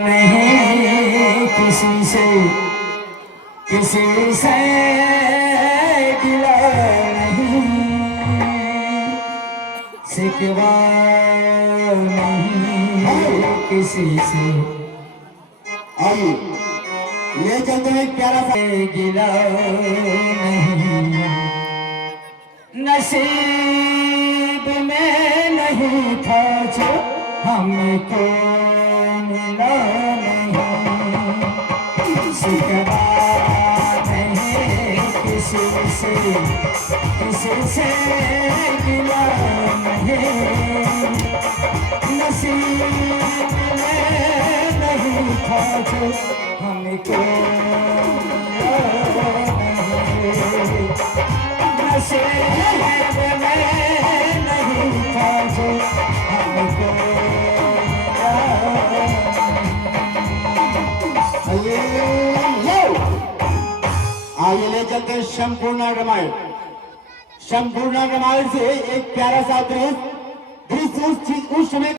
नहीं किसी से गिला नहीं, शिकवा नहीं किसी से। आइए ले चलते हैं प्यारा सा गिला नहीं, नसीब में नहीं था जो हमको मिला नहीं, शिकवा नहीं किसी से गिला नहीं, नसीब में नहीं था जो हमको मिला नहीं, नसीब में नहीं था जो हमको आइए ले चलते हैं संपूर्ण रामायण। संपूर्ण रामायण से एक प्यारा सा दृश्य उस समय